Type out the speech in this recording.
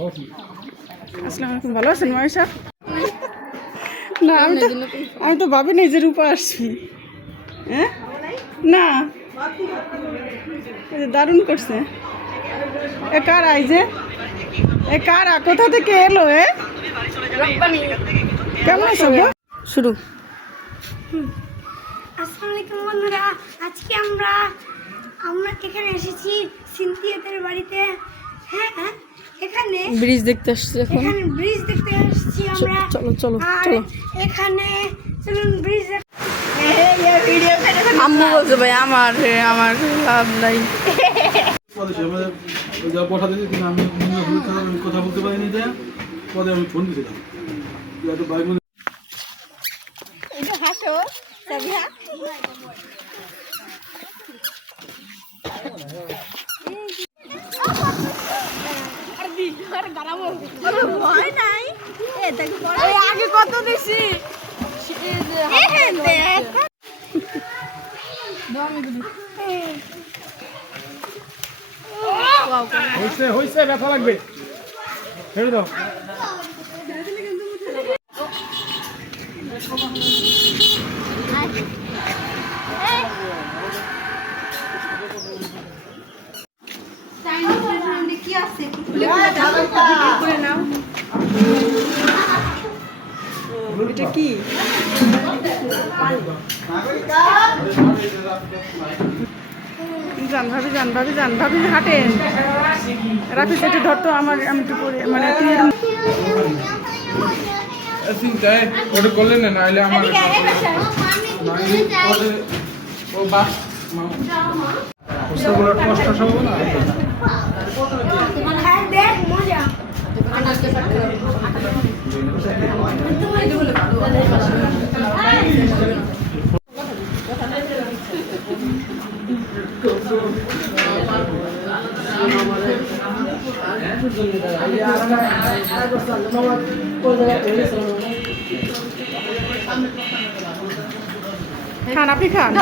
আসসালামু আলাইকুম, ভালো আছেন মহেশা? না আমি তো ভাবি নাই যে রূপা আসছি। হ্যাঁ না, দারুণ করছে। এ কার আইছে? এ কারা কোথা থেকে এলো? কেমন আছো? শুরু। আসসালামু আলাইকুম বন্ধুরা, আজকে আমরা এখানে এসেছি সিনথিয়াদের বাড়িতে। হ্যাঁ, এখানে ব্রিজ দেখতে আসছি এখন। এখানে ব্রিজ দেখতে এসেছি আমরা। চলো চলো আর চলো। এখানে চলুন ব্রিজ আম্মু বলছে ভাই আমার লাভ নাই। কথা বলতে পারিনি যে পরে আমি ফোন দিয়েছিলাম। হাসো সাবিহা। আগে কত দিছি হইছে ব্যথা লাগবে, ছেড়ে দাও। কি আছে এটা কি? ভাবি হাঁটেন। রাফি সেটা ধরতো আমার, আমি একটু পরে মানে তুই ওটা করলেন না, নাহলে আমার কষ্ট সব না। মজা খান, আপনি খান।